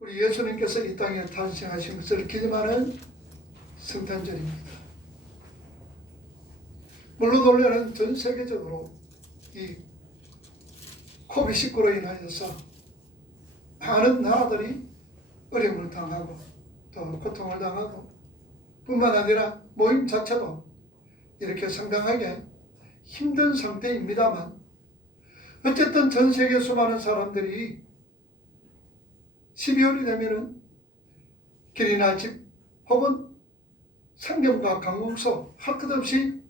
우리 예수님께서 이 땅에 탄생하신 것을 기념하는 성탄절입니다. 물론 원래는 전 세계적으로 이 코비드19로 인하여서 많은 나라들이 어려움을 당하고 또 고통을 당하고 뿐만 아니라 모임 자체도 이렇게 상당하게 힘든 상태입니다만, 어쨌든 전 세계 수많은 사람들이 12월이 되면은 길이나 집 혹은 상점과 관공서 할 것 없이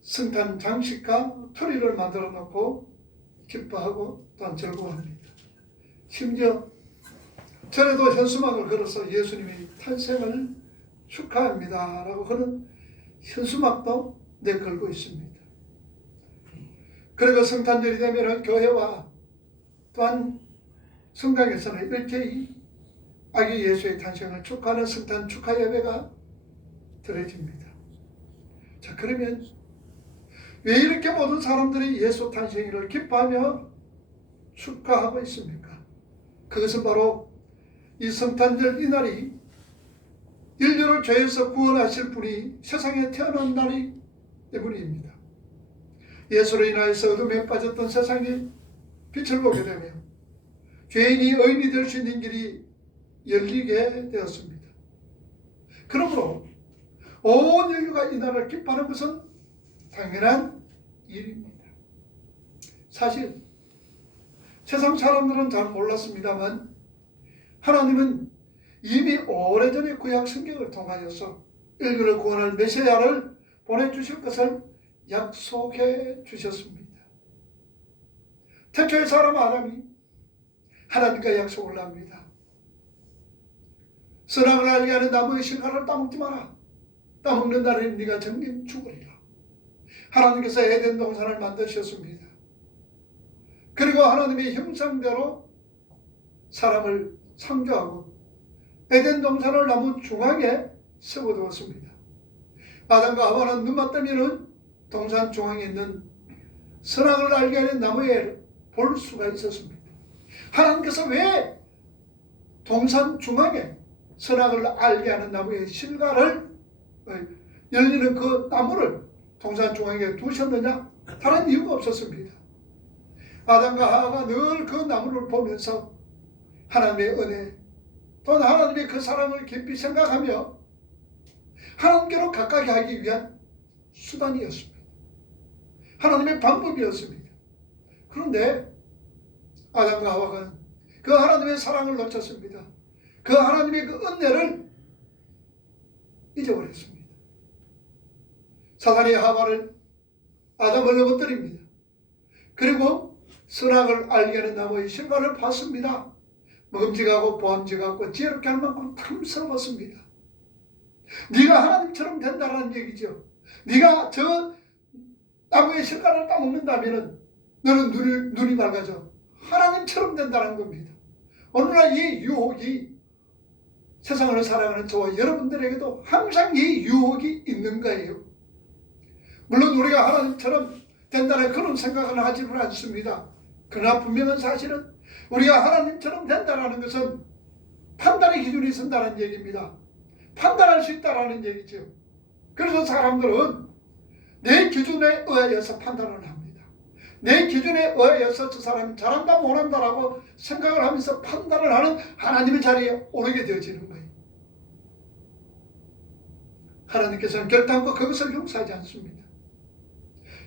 성탄 장식과 트리를 만들어 놓고 기뻐하고 또한 즐거워합니다. 심지어 전에도 현수막을 걸어서 예수님의 탄생을 축하합니다 라고 하는 현수막도 내걸고 있습니다. 그리고 성탄절이 되면 교회와 또한 성당에서는 일제히 아기 예수의 탄생을 축하하는 성탄 축하 예배가 드려집니다. 자, 그러면 왜 이렇게 모든 사람들이 예수 탄생일을 기뻐하며 축하하고 있습니까? 그것은 바로 이 성탄절 이날이 인류를 죄에서 구원하실 분이 세상에 태어난 날이 때문입니다. 예수로 인하여서 어둠에 빠졌던 세상이 빛을 보게 되며 죄인이 의인이 될 수 있는 길이 열리게 되었습니다. 그러므로 온 인류가 이 날을 기뻐하는 것은 당연한 일입니다. 사실 세상 사람들은 잘 몰랐습니다만 하나님은 이미 오래전에 구약 성경을 통하여서 인류를 구원할 메시아를 보내주실 것을 약속해 주셨습니다. 태초의 사람 아담이 하나님과 약속을 합니다. 선악을 알게 하는 나무의 실과를 따먹지 마라. 따먹는 날에는 네가 정녕 죽으리라. 하나님께서 에덴 동산을 만드셨습니다. 그리고 하나님의 형상대로 사람을 창조하고 에덴 동산을 나무 중앙에 세워두었습니다. 아담과 하와는 눈 맞다면은 동산 중앙에 있는 선악을 알게 하는 나무에 볼 수가 있었습니다. 하나님께서 왜 동산 중앙에 선악을 알게 하는 나무의 실과를 열리는 그 나무를 동산 중앙에 두셨느냐? 다른 이유가 없었습니다. 아담과 하와가 늘 그 나무를 보면서 하나님의 은혜 또는 하나님의 그 사랑을 깊이 생각하며 하나님께로 가까이 하기 위한 수단이었습니다. 하나님의 방법이었습니다. 그런데 아담과 하와가 그 하나님의 사랑을 놓쳤습니다. 그 하나님의 그 은혜를 잊어버렸습니다. 사단이 하와를 아담을 넘어뜨립니다. 그리고 선악을 알게 하는 나무의 실과를 봤습니다. 먹음직하고 보암직하고 지혜롭게 할 만큼 탐스러웠습니다. 네가 하나님처럼 된다는 얘기죠. 네가 저 나무의 실과를 따먹는다면 너는 눈이 밝아져 하나님처럼 된다는 겁니다. 오늘날 이 유혹이 세상을 살아가는 저와 여러분들에게도 항상 이 유혹이 있는 거예요. 물론 우리가 하나님처럼 된다는 그런 생각은 하지는 않습니다. 그러나 분명한 사실은 우리가 하나님처럼 된다는 것은 판단의 기준이 있다는 얘기입니다. 판단할 수 있다는 얘기죠. 그래서 사람들은 내 기준에 의하여서 판단을 합니다. 내 기준에 의하여서 저 사람이 잘한다 못한다라고 생각을 하면서 판단을 하는 하나님의 자리에 오르게 되어지는 거예요. 하나님께서는 결단코 그것을 용서하지 않습니다.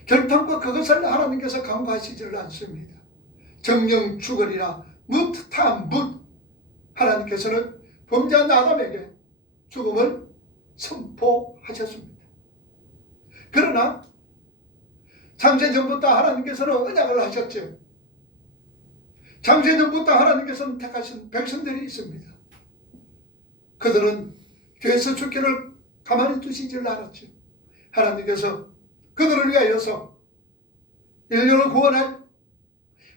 결단코 그것을 하나님께서 강구하시지를 않습니다. 정령 죽으리라 뭇탄 뭇. 하나님께서는 범죄한 아담에게 죽음을 선포하셨습니다. 그러나 창세전부터 하나님께서는 언약을 하셨죠. 창세전부터 하나님께서는 택하신 백성들이 있습니다. 그들은 죄에서 죽기를 가만히 두시질 않았죠. 하나님께서 그들을 위하여서 인류를 구원할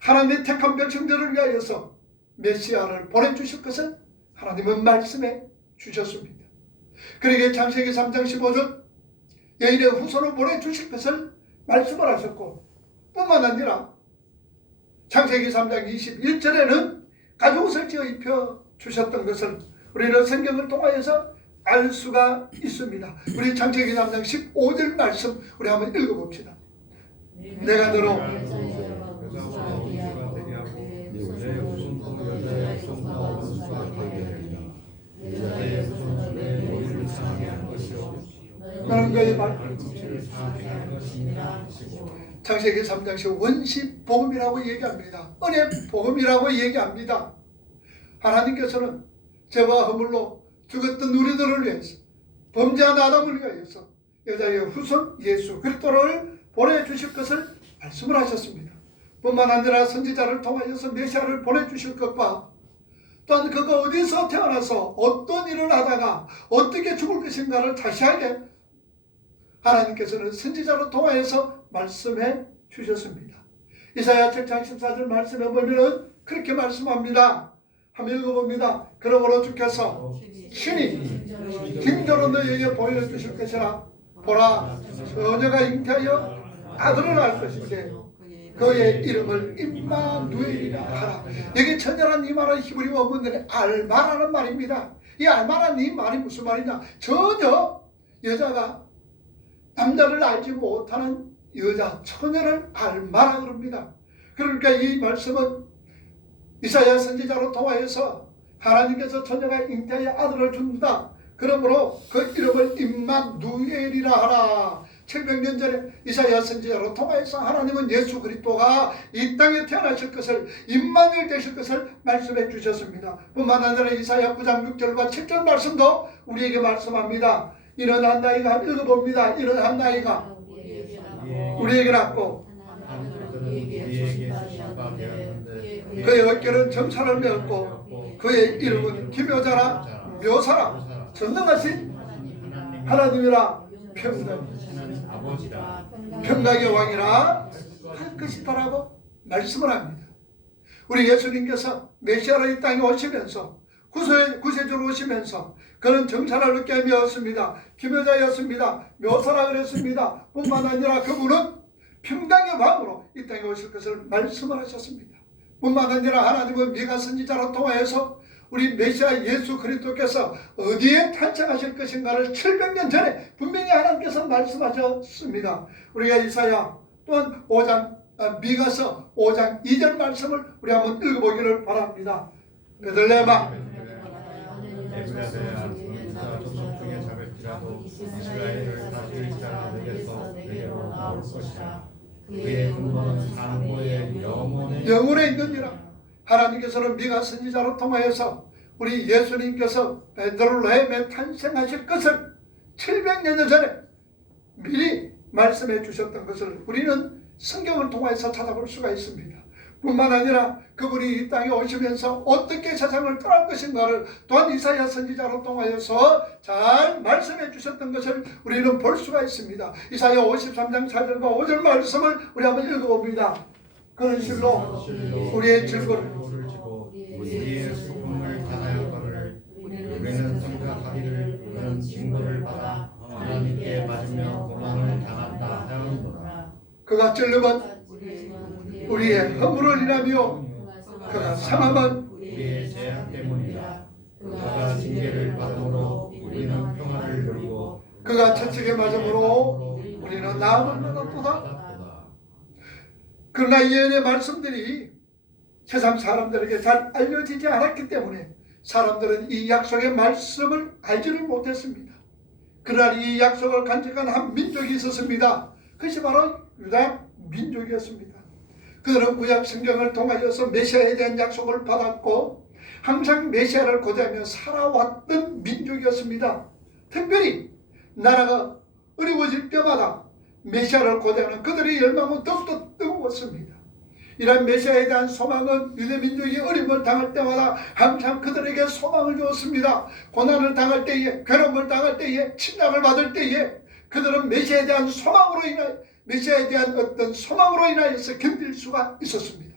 하나님의 택한 백성들을 위하여서 메시아를 보내주실 것을 하나님은 말씀해 주셨습니다. 그러기에 창세기 3장 15절 여인의 후손을 보내주실 것을 말씀을 하셨고, 뿐만 아니라 창세기 3장 21절에는 가죽옷을 지어 입혀 주셨던 것을 우리는 성경을 통하여서 알 수가 있습니다. 우리 창세기 3장 15절 말씀 우리 한번 읽어봅시다. 내가 너로 너는 그의 창세기 3장씩 원시 복음이라고 얘기합니다. 은혜 복음이라고 얘기합니다. 하나님께서는 죄와 허물로 죽었던 우리들을 위해서, 범죄한 아담을 위하여서 여자의 후손 예수 그리스도를 보내주실 것을 말씀을 하셨습니다. 뿐만 아니라 선지자를 통하여서 메시아를 보내주실 것과 또한 그가 어디서 태어나서 어떤 일을 하다가 어떻게 죽을 것인가를 자세하게 하나님께서는 선지자로 통하여서 말씀해 주셨습니다. 이사야 7장 14절 말씀해 보면 그렇게 말씀합니다. 한번 읽어봅니다. 그러므로 주께서 신이 징조로 너희에게 보여주실 것이라. 보라, 처녀가 잉태하여 아들을 낳을 것인데 그의 이름을 임마누엘이라 하라. 여기 처녀란 이 말은 히브리 원문들의 알마라는 말입니다. 이 알마라는 이 말이 무슨 말이냐? 전혀 여자가 남자를 알지 못하는 여자 처녀를 알마라 그럽니다. 그러니까 이 말씀은 이사야 선지자로 통하여서 하나님께서 처녀가 잉태하여 아들을 준다. 그러므로 그 이름을 임마누엘이라 하라. 700년 전에 이사야 선지자로 통하여서 하나님은 예수 그리스도가 이 땅에 태어나실 것을, 임마누엘 되실 것을 말씀해 주셨습니다. 뿐만 아니라 이사야 9장 6절과 7절 말씀도 우리에게 말씀합니다. 이런 한 나이가, 읽어봅니다. 이런 한 나이가 우리에게 낳고 그의 어깨는 정사를 메었고 그의 이름은 기묘자라 묘사라 전능하신 하나님이라 평강의 왕이라 할 것이다라고 말씀을 합니다. 우리 예수님께서 메시아로 이 땅에 오시면서 구세주로 오시면서 그는 정사를 얻게 메었습니다. 기묘자였습니다. 묘사라 그랬습니다. 뿐만 아니라 그분은 평강의 왕으로 이 땅에 오실 것을 말씀을 하셨습니다. 뿐만 아니라 하나님은 미가 선지자로 통하여서 우리 메시아 예수 그리스도께서 어디에 탄생하실 것인가를 700년 전에 분명히 하나님께서 말씀하셨습니다. 우리가 이사야 또한 미가서 5장 2절 말씀을 우리 한번 읽어보기를 바랍니다. 베들레헴아 이스라엘을 다스릴 자가 내게서 내게로 나올 것이라. 그의 근본은 상고의 영혼에 있느니라. 하나님께서는 미가 선지자로 통하여서 우리 예수님께서 베들레헴에 탄생하실 것을 700년 전에 미리 말씀해 주셨던 것을 우리는 성경을 통해서 찾아볼 수가 있습니다. 뿐만 아니라 그분이 이 땅에 오시면서 어떻게 세상을 떠날 것인가를 또한 이사야 선지자로 통하여서 잘 말씀해 주셨던 것을 우리는 볼 수가 있습니다. 이사야 53장 4절과 5절 말씀을 우리 한번 읽어봅니다. 그런 실로 우리의 질고를 우리의 수금을 당하였거늘 우리는 생각하기를 그는 징벌을 받아 하나님께 맞으며 고난을 당한다 하였노라. 그가 찔림은 우리의 허물을 인하며 그가 상함은 우리의 죄악 때문이라. 그가 징계를 받음으로 우리는 평화를 누리고 그가 채찍에 맞음으로 우리는 나음을 얻었도다. 그러나 이 예언의 말씀들이 세상 사람들에게 잘 알려지지 않았기 때문에 사람들은 이 약속의 말씀을 알지를 못했습니다. 그러나 이 약속을 간직한 한 민족이 있었습니다. 그것이 바로 유다 민족이었습니다. 그들은 구약 성경을 통하여서 메시아에 대한 약속을 받았고 항상 메시아를 고대하며 살아왔던 민족이었습니다. 특별히 나라가 어려워질 때마다 메시아를 고대하는 그들의 열망은 더욱더 뜨거웠습니다. 이런 메시아에 대한 소망은 유대 민족이 어려움을 당할 때마다 항상 그들에게 소망을 주었습니다. 고난을 당할 때에, 괴로움을 당할 때에, 침략을 받을 때에 그들은 메시아에 대한 소망으로 인하여서 견딜 수가 있었습니다.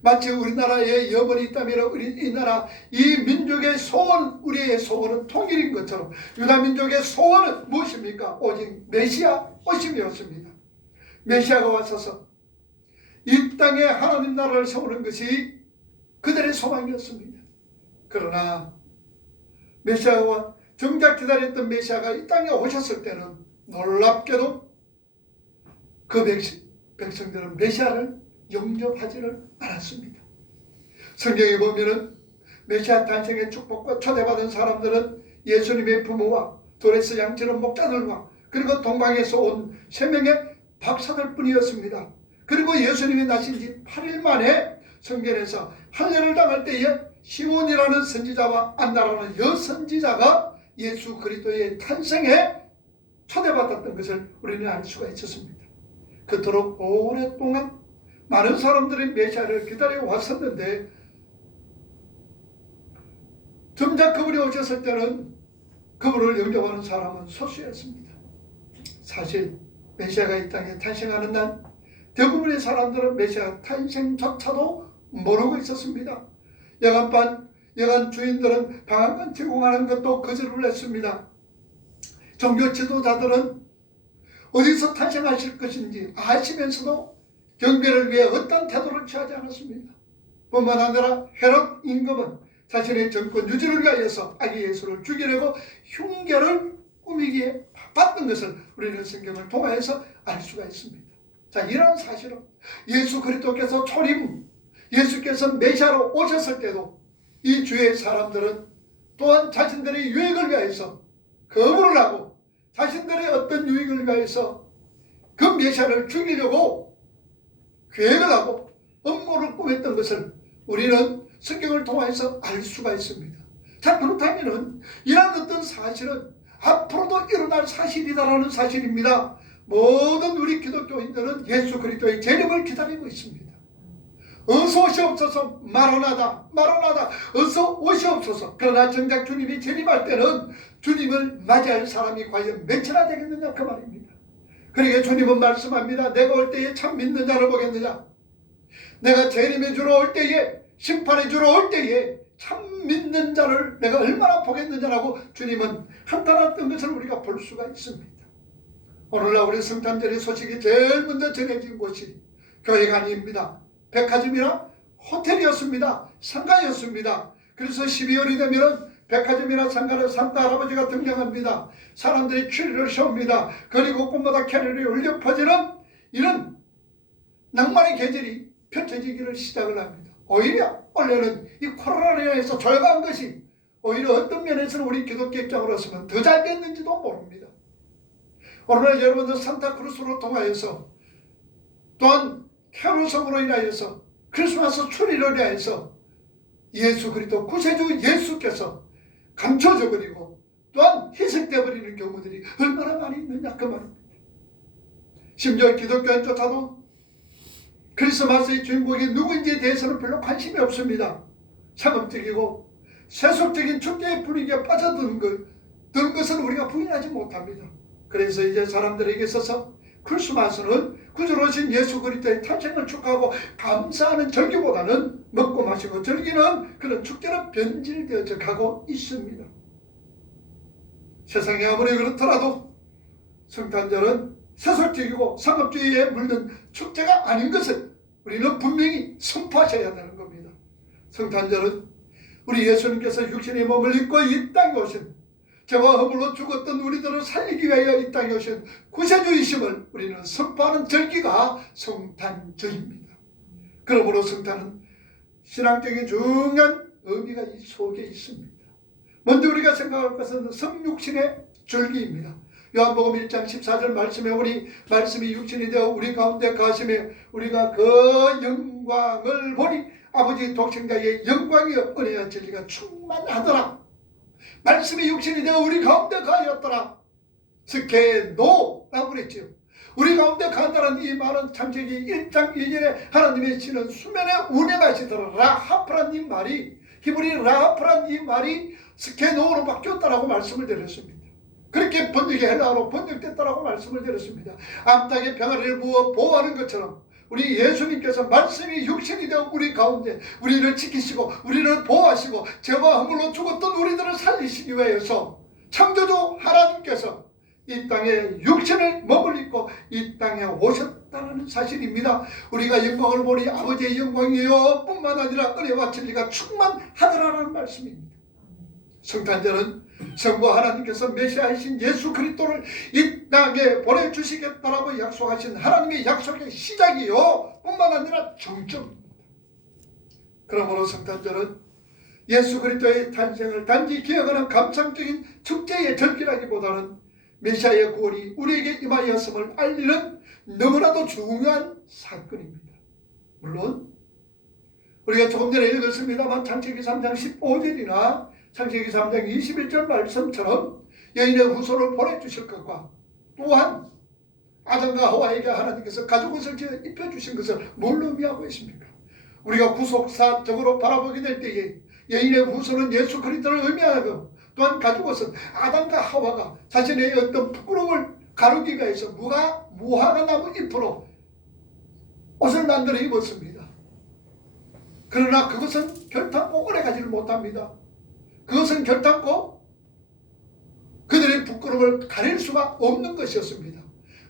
마치 우리나라에 염원이 있다면 이 나라, 이 민족의 소원, 우리의 소원은 통일인 것처럼 유다 민족의 소원은 무엇입니까? 오직 메시아 오심이었습니다. 메시아가 와서서 이 땅에 하나님 나라를 세우는 것이 그들의 소망이었습니다. 그러나 메시아와 정작 기다렸던 메시아가 이 땅에 오셨을 때는 놀랍게도 그 백성들은 메시아를 영접하지를 않았습니다. 성경에 보면은 메시아 탄생의 축복과 초대받은 사람들은 예수님의 부모와 도레스 양치는 목자들과 그리고 동방에서 온 3명의 박사들 뿐이었습니다. 그리고 예수님이 나신 지 8일 만에 성전에서 할례를 당할 때에 시몬이라는 선지자와 안나라는 여선지자가 예수 그리스도의 탄생에 초대받았던 것을 우리는 알 수가 있었습니다. 그토록 오랫동안 많은 사람들이 메시아를 기다려 왔었는데 정작 그분이 오셨을 때는 그분을 영접하는 사람은 소수였습니다. 사실 메시아가 이 땅에 탄생하는 날 대부분의 사람들은 메시아 탄생조차도 모르고 있었습니다. 여간 주인들은 방한간 제공하는 것도 거절을 했습니다. 종교 지도자들은 어디서 탄생하실 것인지 아시면서도 경배를 위해 어떤 태도를 취하지 않았습니다. 뿐만 아니라 헤롯 임금은 자신의 정권 유지를 위하여서 아기 예수를 죽이려고 흉계를 꾸미기에 바빴던 것을 우리는 성경을 통해서 알 수가 있습니다. 자, 이런 사실은 예수 그리스도께서 예수께서 메시아로 오셨을 때도 이 주의 사람들은 또한 자신들의 유익을 위하여서 거부를 하고 자신들의 어떤 유익을 위하여서 그 메시아를 죽이려고 계획을 하고 음모를 꾸몄던 것을 우리는 성경을 통해서 알 수가 있습니다. 자, 그렇다면 이러한 어떤 사실은 앞으로도 일어날 사실이다라는 사실입니다. 모든 우리 기독교인들은 예수 그리스도의 재림을 기다리고 있습니다. 어서 오시옵소서, 마라나다, 마라나다, 어서 오시옵소서. 그러나 정작 주님이 재림할 때는 주님을 맞이할 사람이 과연 몇이나 되겠느냐 그 말입니다. 그러니까 주님은 말씀합니다. 내가 올 때에 참 믿는 자를 보겠느냐. 내가 재림의 주로 올 때에, 심판의 주로 올 때에 참 믿는 자를 내가 얼마나 보겠느냐라고 주님은 한탄했던 것을 우리가 볼 수가 있습니다. 오늘날 우리 성탄절의 소식이 제일 먼저 전해진 곳이 교회가 아닙니다. 백화점이나 호텔이었습니다. 상가였습니다. 그래서 12월이 되면 백화점이나 상가를 산타 할아버지가 등장합니다. 사람들이 캐리를 세웁니다. 그리고 꿈마다 캐리를 울려 퍼지는 이런 낭만의 계절이 펼쳐지기를 시작을 합니다. 오히려 원래는 이 코로나로 인해서 절감한 것이 오히려 어떤 면에서는 우리 기독교 입장으로서는 더 잘 됐는지도 모릅니다. 오늘날 여러분들 산타크루스로 통하여서 또한 캐롤성으로 인하여서 크리스마스 추리를 위하여서 예수 그리스도 구세주 예수께서 감춰져 버리고 또한 희석되어 버리는 경우들이 얼마나 많이 있느냐 그 말입니다. 심지어 기독교인조차도 크리스마스의 주인공이 누구인지에 대해서는 별로 관심이 없습니다. 상업적이고 세속적인 축제의 분위기에 빠져드는 것은 우리가 부인하지 못합니다. 그래서 이제 사람들에게 있어서 크리스마스는 구주로 오신 예수 그리스도의 탄생을 축하하고 감사하는 절기보다는 먹고 마시고 즐기는 그런 축제로 변질되어져 가고 있습니다. 세상이 아무리 그렇더라도 성탄절은 세속적이고 상업주의에 물든 축제가 아닌 것을 우리는 분명히 선포하셔야 되는 겁니다. 성탄절은 우리 예수님께서 육신의 몸을 입고 이 땅에 오신 죄와 허물로 죽었던 우리들을 살리기 위하여 이 땅에 오신 구세주이심을 우리는 선포하는 절기가 성탄절입니다. 그러므로 성탄은 신앙적인 중요한 의미가 이 속에 있습니다. 먼저 우리가 생각할 것은 성육신의 절기입니다. 요한복음 1장 14절 말씀에 우리 말씀이 육신이 되어 우리 가운데 가시며 우리가 그 영광을 보니 아버지 독생자의 영광이여 은혜와 진리가 충만하더라. 말씀이 육신이 되어 우리 가운데 가였더라. 스케노라고 그랬죠. 우리 가운데 간다는 이 말은 창세기 1장 2절에 하나님의 신은 수면에 운에 마시더라. 라하프란 이 말이 히브리 라하프란 이 말이 스케노로 바뀌었다라고 말씀을 드렸습니다. 그렇게 번역이 헬라어로 번역됐다라고 말씀을 드렸습니다. 암탉에 병아리를 부어 보호하는 것처럼 우리 예수님께서 말씀이 육신이 되어 우리 가운데 우리를 지키시고 우리를 보호하시고 죄와 허물로 죽었던 우리들을 살리시기 위해서 창조주 하나님께서 이 땅에 육신을 몸을 입고 이 땅에 오셨다는 사실입니다. 우리가 영광을 보니 아버지의 영광이요 뿐만 아니라 은혜와 진리가 충만하더라는 말씀입니다. 성탄절은 성부 하나님께서 메시아이신 예수 그리스도를 이 땅에 보내주시겠다라고 약속하신 하나님의 약속의 시작이요 뿐만 아니라 정점입니다. 그러므로 성탄절은 예수 그리스도의 탄생을 단지 기억하는 감상적인 축제의 절기라기보다는 메시아의 구원이 우리에게 임하였음을 알리는 너무나도 중요한 사건입니다. 물론 우리가 조금 전에 읽었습니다만 창세기 3장 15절이나 창세기 3장 21절 말씀처럼 여인의 후손을 보내주실 것과 또한 아담과 하와에게 하나님께서 가죽옷을 지어 입혀주신 것을 뭘로 의미하고 있습니까? 우리가 구속사적으로 바라보게 될 때에 여인의 후손은 예수 그리스도를 의미하고 또한 가죽옷은 아담과 하와가 자신의 어떤 부끄러움을 가르기 위해서 무화과 나무 잎으로 옷을 만들어 입었습니다. 그러나 그것은 결탄코 오래가지를 못합니다. 그것은 결탄코 그들의 부끄러움을 가릴 수가 없는 것이었습니다.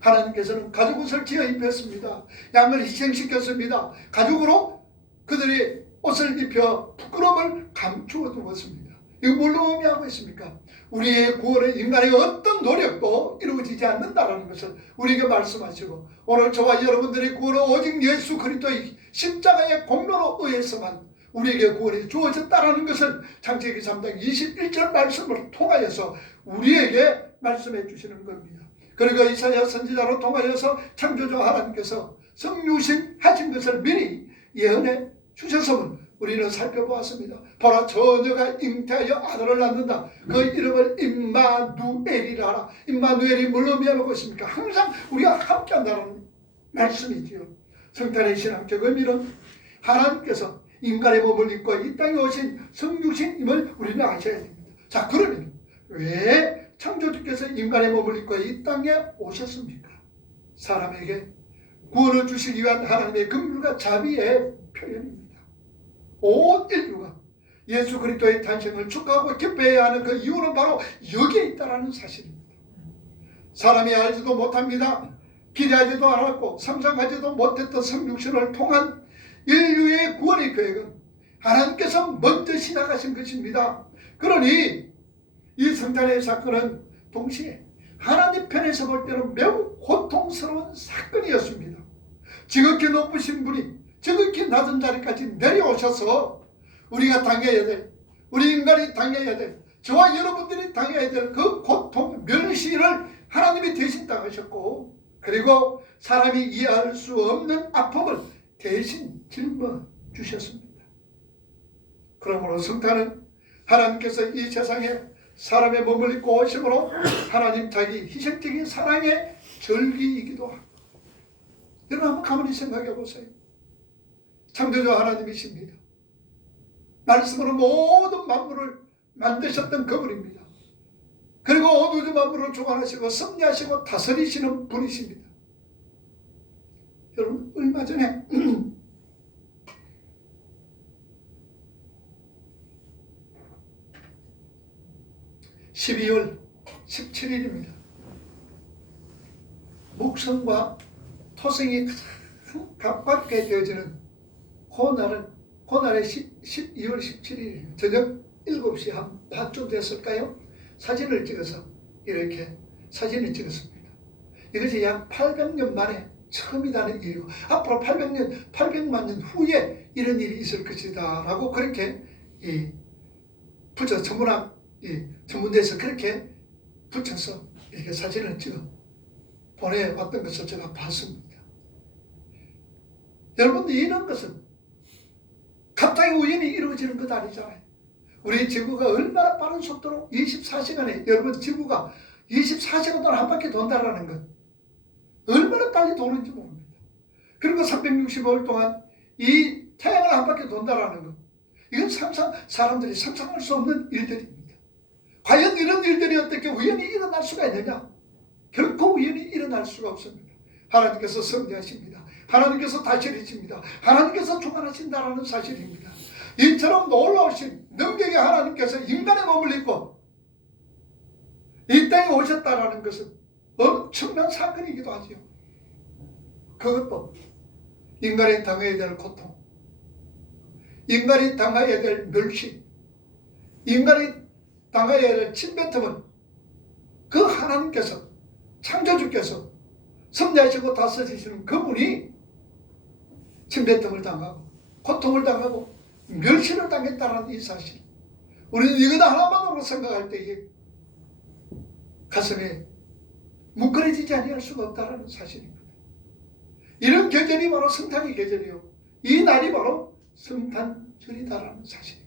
하나님께서는 가죽옷을 지어 입혔습니다. 양을 희생시켰습니다. 가죽으로 그들이 옷을 입혀 부끄러움을 감추어 두었습니다. 이거 뭘로 의미하고 있습니까? 우리의 구원은 인간의 어떤 노력도 이루어지지 않는다는 것을 우리에게 말씀하시고 오늘 저와 여러분들의 구원은 오직 예수 그리스도의 십자가의 공로로 의해서만 우리에게 구원이 주어졌다는 것을 창세기 3장 21절 말씀을 통하여서 우리에게 말씀해 주시는 겁니다. 그리고 이사야 선지자로 통하여서 창조주 하나님께서 성육신 하신 것을 미리 예언해 주셨음을 우리는 살펴보았습니다. 보라 처녀가 잉태하여 아들을 낳는다. 그 이름을 임마누엘이라 하라. 임마누엘이 뭘 의미하고 있습니까? 항상 우리가 함께한다는 말씀이지요. 성탄의 신앙적 의미는 하나님께서 인간의 몸을 입고 이 땅에 오신 성육신임을 우리는 아셔야 됩니다. 자, 그러면 왜 창조주께서 인간의 몸을 입고 이 땅에 오셨습니까? 사람에게 구원을 주시기 위한 하나님의 긍휼과 자비의 표현입니다. 온 인류가 예수 그리스도의 탄생을 축하하고 기뻐해야 하는 그 이유는 바로 여기에 있다는 사실입니다. 사람이 알지도 못합니다. 기대하지도 않았고 상상하지도 못했던 성육신을 통한 인류의 구원의 계획은 하나님께서 먼저 시작하신 것입니다. 그러니 이 성탄의 사건은 동시에 하나님 편에서 볼 때는 매우 고통스러운 사건이었습니다. 지극히 높으신 분이 지극히 낮은 자리까지 내려오셔서 우리가 당해야 될, 우리 인간이 당해야 될, 저와 여러분들이 당해야 될 그 고통, 멸시를 하나님이 대신 당하셨고 그리고 사람이 이해할 수 없는 아픔을 대신 짊어주셨습니다. 그러므로 성탄은 하나님께서 이 세상에 사람의 몸을 입고 오심으로 하나님 자기 희생적인 사랑의 절기이기도 하고 여러분 한번 가만히 생각해 보세요. 창조주 하나님이십니다. 말씀으로 모든 만물을 만드셨던 그분입니다. 그리고 온 우주 만물을 주관하시고 섭리하시고 다스리시는 분이십니다. 여러분 얼마 전에 12월 17일입니다. 목성과 토성이 가장 가깝게 되어지는 그날의 12월 17일 저녁 7시 반쯤 됐을까요? 사진을 찍어서 이렇게 사진을 찍었습니다. 이것이 약 800년 만에 처음이라는 일이고 앞으로 800만 년 후에 이런 일이 있을 것이다 라고 그렇게 천문학 전문대에서 그렇게 붙여서 이렇게 사진을 찍어 보내왔던 것을 제가 봤습니다. 여러분들 이런 것은 갑자기 우연히 이루어지는 것 아니잖아요. 우리 지구가 얼마나 빠른 속도로 24시간에 여러분 지구가 24시간 동안 한 바퀴 돈다라는 것 얼마나 빨리 도는지 모릅니다. 그리고 365일 동안 이 태양을 한 바퀴 돈다라는 것 이건 사람들이 상상할 수 없는 일들입니다. 과연 이런 일들이 어떻게 우연히 일어날 수가 있느냐? 결코 우연히 일어날 수가 없습니다. 하나님께서 섭리하십니다. 하나님께서 다스리십니다. 하나님께서 주관하신다라는 사실입니다. 이처럼 놀라우신 능력의 하나님께서 인간의 몸을 입고 이 땅에 오셨다라는 것은 엄청난 사건이기도 하죠. 그것도 인간이 당해야 될 고통, 인간이 당해야 될 멸시, 인간이 당해야 될 침뱉음은 그 하나님께서, 창조주께서 섭리하시고 다스리시는 그분이 침뱉음을 당하고 고통을 당하고 멸시를 당했다는 이 사실, 우리는 이것 하나만으로 생각할 때에 가슴에 뭉클해지지 아니할 수가 없다는 사실입니다. 이런 계절이 바로 성탄의 계절이요, 이 날이 바로 성탄절이다라는 사실입니다.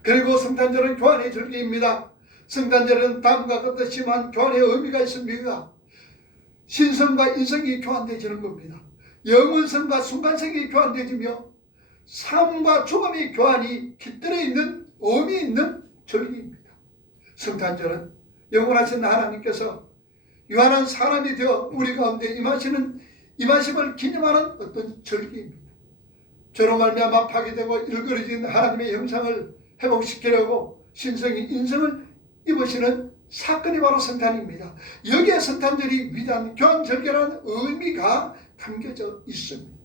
그리고 성탄절은 교환의 절기입니다. 성탄절은 다음과 같은 심한 교환의 의미가 있습니다. 신성과 인성이 교환되어지는 겁니다. 영원성과 순간성이 교환되어지며 삶과 죽음의 교환이 깃들어 있는 의미 있는 절기입니다. 성탄절은 영원하신 하나님께서 유한한 사람이 되어 우리 가운데 임하심을 기념하는 어떤 절기입니다. 저로 말미암아 파괴되고 일그러진 하나님의 형상을 회복시키려고 신성이 인성을 입으시는 사건이 바로 성탄입니다. 여기에 성탄절이 위대한 교환절기라는 의미가 담겨져 있습니다.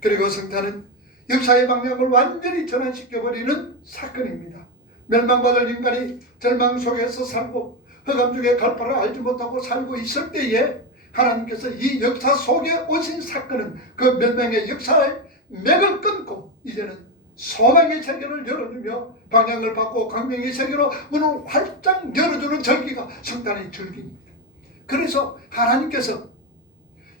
그리고 성탄은 역사의 방향을 완전히 전환시켜버리는 사건입니다. 멸망받을 인간이 절망 속에서 살고 흑암 중에 갈 바를 알지 못하고 살고 있을 때에 하나님께서 이 역사 속에 오신 사건은 그 멸망의 역사의 맥을 끊고 이제는 소망의 세계를 열어주며 방향을 바꾸고 광명의 세계로 문을 활짝 열어주는 절기가 성탄의 절기입니다. 그래서 하나님께서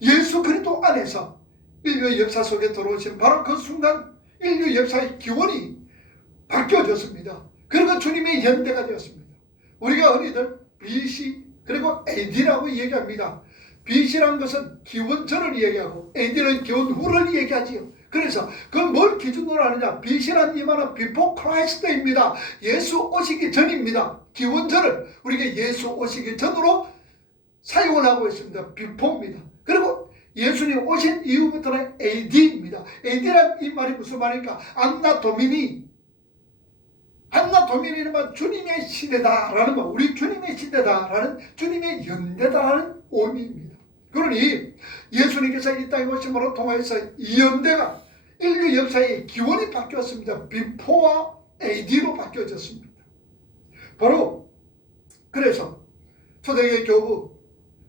예수 그리스도 안에서 인류의 역사 속에 들어오신 바로 그 순간 인류 역사의 기원이 바뀌어졌습니다. 그리고 주님의 연대가 되었습니다. 우리가 흔히들 BC 그리고 AD라고 얘기합니다. BC라는 것은 기원전을 얘기하고 AD는 기원 후를 얘기하지요. 그래서 그걸 뭘 기준으로 하느냐? BC라는 이 말은 Before Christ입니다. 예수 오시기 전입니다. 기원전을 우리가 예수 오시기 전으로 사용을 하고 있습니다. Before입니다. 그리고 예수님 오신 이후부터는 AD입니다. AD란 이 말이 무슨 말입니까? 안나 도미니는 주님의 시대다라는 거, 우리 주님의 시대다라는, 주님의 연대다라는 의미입니다. 그러니 예수님께서 이 땅에 오심으로 통하여서 이 연대가 인류 역사의 기원이 바뀌었습니다. Before와 AD로 바뀌어졌습니다. 바로 그래서 초대교회 교부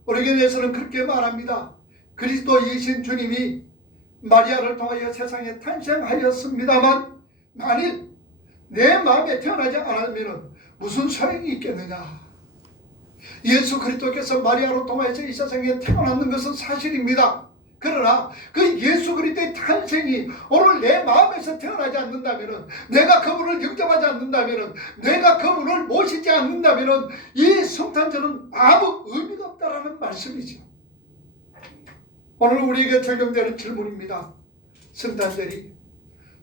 오리겐에서는 그렇게 말합니다. 그리스도이신 주님이 마리아를 통하여 세상에 탄생하였습니다만 만일 내 마음에 태어나지 않으면 무슨 소용이 있겠느냐. 예수 그리스도께서 마리아로 통하여서 이 세상에 태어났는 것은 사실입니다. 그러나 그 예수 그리스도의 탄생이 오늘 내 마음에서 태어나지 않는다면, 내가 그분을 영접하지 않는다면, 내가 그분을 모시지 않는다면 이 성탄절은 아무 의미가 없다라는 말씀이죠. 오늘 우리에게 적용되는 질문입니다. 성탄절이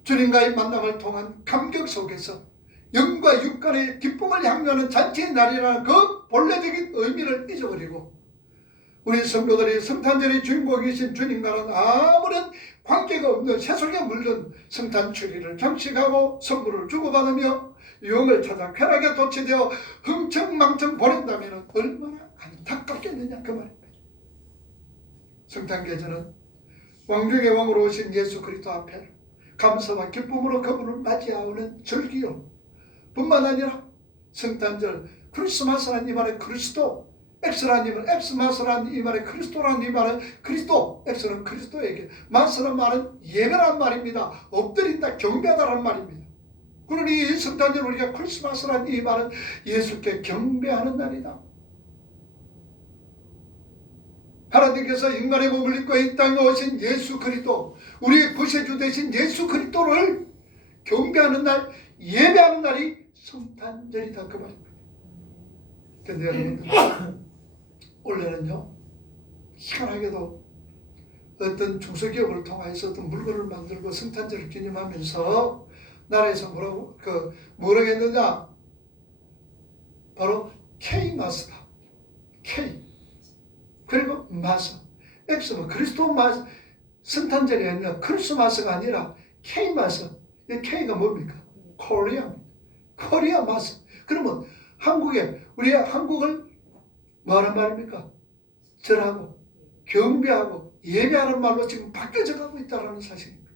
주님과의 만남을 통한 감격 속에서 영과 육간의 기쁨을 향유하는 잔치의 날이라는 그 본래적인 의미를 잊어버리고 우리 성도들이 성탄절의 주인공이신 주님과는 아무런 관계가 없는 세속에 물든 성탄 추리를 장식하고 선물을 주고받으며 유흥을 찾아 쾌락에 도취되어 흥청망청 보낸다면 얼마나 안타깝겠느냐 그 말입니다. 성탄 계절은 왕중의 왕으로 오신 예수 그리스도 앞에 감사와 기쁨으로 그분을 맞이하는 절기요, 뿐만 아니라 성탄절 크리스마스라는 이 말의 그리스도, 엑스라는 이 말은 엑스마스라는 이 말의 그리스도라는 이 말은 그리스도, 엑스는 그리스도에게, 마스라는 말은 예배라는 말입니다. 엎드린다, 경배하다라는 말입니다. 그러니 이 성탄절 우리가 크리스마스라는 이 말은 예수께 경배하는 날이다. 하나님께서 인간의 몸을 입고 이 땅에 오신 예수 그리스도, 우리의 구세주 되신 예수 그리스도를 경배하는 날, 예배하는 날이 성탄절이다 그 말입니다. 그런데 여러분들 원래는요, 희한하게도 어떤 중소기업을 통해서 어떤 물건을 만들고 성탄절을 기념하면서 나라에서 뭐라고 했느냐, 바로 K마스다. K 그리고 마스, X는 그리스도 마스, 성탄절이 아니라 크리스마스가 아니라 K마스. 이 K가 뭡니까? 코리아 마스. 그러면 우리 한국을 뭐하는 말입니까? 절하고 경배하고 예배하는 말로 지금 바뀌어져 가고 있다는 사실입니다.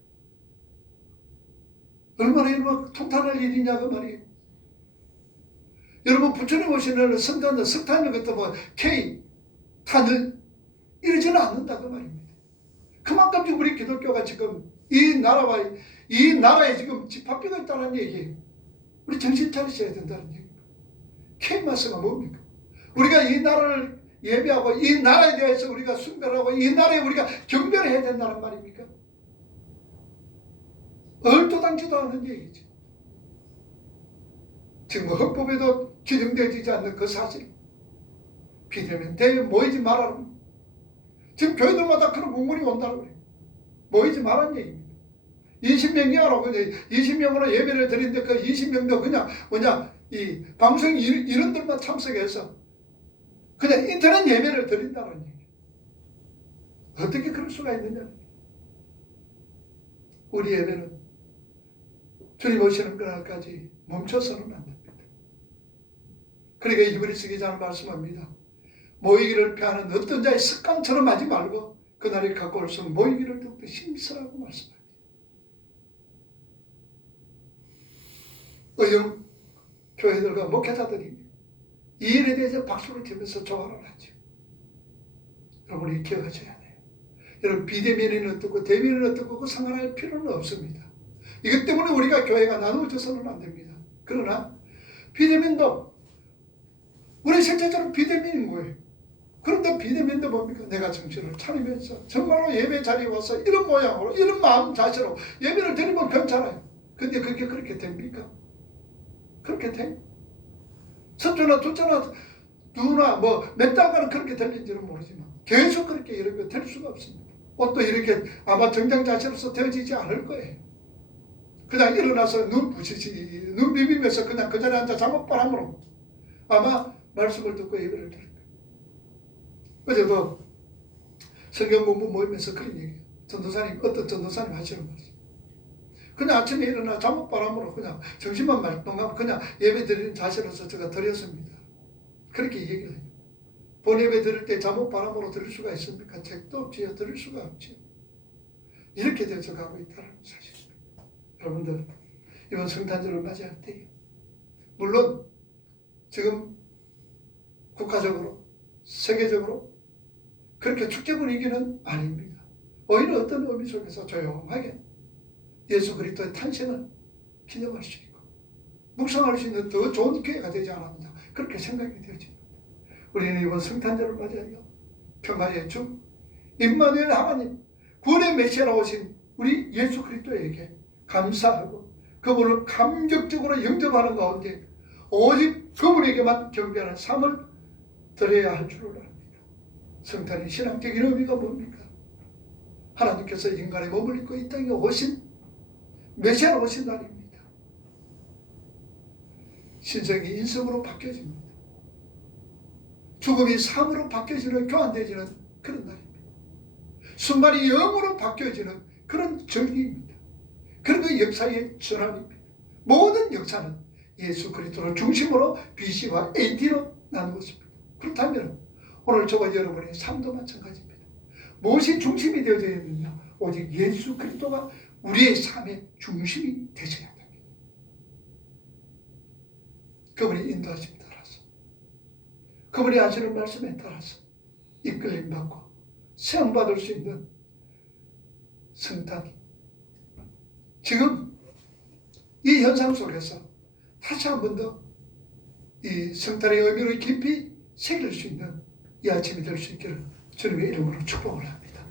얼마나 통탄할 일이냐 그 말이에요. 여러분 부처님 오시는 성탄절, 석탄일 것도 뭐 K, 탄을 이러지는 않는다 그 말입니다. 그만큼 지금 우리 기독교가 지금 이 나라에 지금 집합비가 있다는 얘기예요. 우리 정신 차리셔야 된다는 얘기입니다. K마스가 뭡니까? 우리가 이 나라를 예배하고 이 나라에 대해서 우리가 숭배하고 이 나라에 우리가 경배를 해야 된다는 말입니까? 얼토당지도 않은 얘기죠. 지금 헌법에도 규정되지 않는 그 사실. 비대면 대회 모이지 말라는. 지금 교회들마다 그런 공문이 온다고 그래요. 모이지 말라는 얘기입니다. 20명 이하로 그냥 20명으로 예배를 드리는데 그 20명도 그냥 이 방송 인원들만 참석해서 그냥 인터넷 예배를 드린다는 얘기예요. 어떻게 그럴 수가 있느냐. 우리 예배는 주님 오시는 그날까지 멈춰서는 안 됩니다. 그러니까 이브리스 기자는 말씀합니다. 모이기를 피하는 어떤 자의 습관처럼 하지 말고 그날이 가까울수록 모이기를 더욱더 힘쓰라고 말씀합니다. 의형 교회들과 목회자들이 이 일에 대해서 박수를 치면서 조화를 하죠. 여러분이 기억하셔야 돼요. 여러분 비대면은 어떻고 대면은 어떻고 그 상관할 필요는 없습니다. 이것 때문에 우리가 교회가 나누어져서는 안 됩니다. 그러나 비대면도 우리 실제적으로 비대면인 거예요. 그런데 비대면도 뭡니까? 내가 정신을 차리면서 정말로 예배 자리에 와서 이런 모양으로 이런 마음 자세로 예배를 드리면 괜찮아요. 근데 그게 그렇게 됩니까? 그렇게 돼? 첫째나 둘째나 누나 몇 달간은 그렇게 될는지는 모르지만 계속 그렇게 이렇게 될 수가 없습니다. 옷도 이렇게 아마 정장 자세로서 되어지지 않을 거예요. 그냥 일어나서 눈 비비면서 그냥 그 자리에 앉아 잠옷바람으로 아마 말씀을 듣고 예배를 드릴 거예요. 어제도 성경 공부 모이면서 그런 얘기예요. 어떤 전도사님 하시는 말씀. 그냥 아침에 일어나 잠옷바람으로 그냥 정신만 말똥하고 그냥 예배 드리는 자세로서 제가 드렸습니다. 그렇게 얘기를 해요. 본 예배 드릴 때 잠옷바람으로 드릴 수가 있습니까? 책도 없지요. 드릴 수가 없지요. 이렇게 되어서 가고 있다는 사실입니다. 여러분들 이번 성탄절을 맞이할 때 물론 지금 국가적으로 세계적으로 그렇게 축제 분위기는 아닙니다. 오히려 어떤 의미 속에서 조용하게 예수 그리스도의 탄생을 기념할 수 있고 묵상할 수 있는 더 좋은 기회가 되지 않았나 그렇게 생각이 되어집니다. 우리는 이번 성탄절을 맞이하여 평화의 주 임마누엘 하나님 구원의 메시아로 오신 우리 예수 그리스도에게 감사하고 그분을 감격적으로 영접하는 가운데 오직 그분에게만 경배하는 삶을 드려야 할 줄을 압니다. 성탄의 신앙적인 의미가 뭡니까? 하나님께서 인간의 몸을 입고 이 땅에 오신 메시아로 오신 날입니다. 신성이 인성으로 바뀌어집니다. 죽음이 삶으로 바뀌어지는 교환되어지는 그런 날입니다. 순간이 영으로 바뀌어지는 그런 절기입니다. 그런 그 역사의 전환입니다. 모든 역사는 예수 그리스도를 중심으로 BC와 AD로 나누었습니다. 그렇다면 오늘 저와 여러분의 삶도 마찬가지입니다. 무엇이 중심이 되어져 있느냐? 오직 예수 그리스도가 우리의 삶의 중심이 되셔야 됩니다. 그분이 인도하심에 따라서 그분이 하시는 말씀에 따라서 이끌림 받고 세움받을 수 있는 성탄 지금 이 현상 속에서 다시 한 번 더 이 성탄의 의미를 깊이 새길 수 있는 이 아침이 될 수 있기를 주님의 이름으로 축복을 합니다.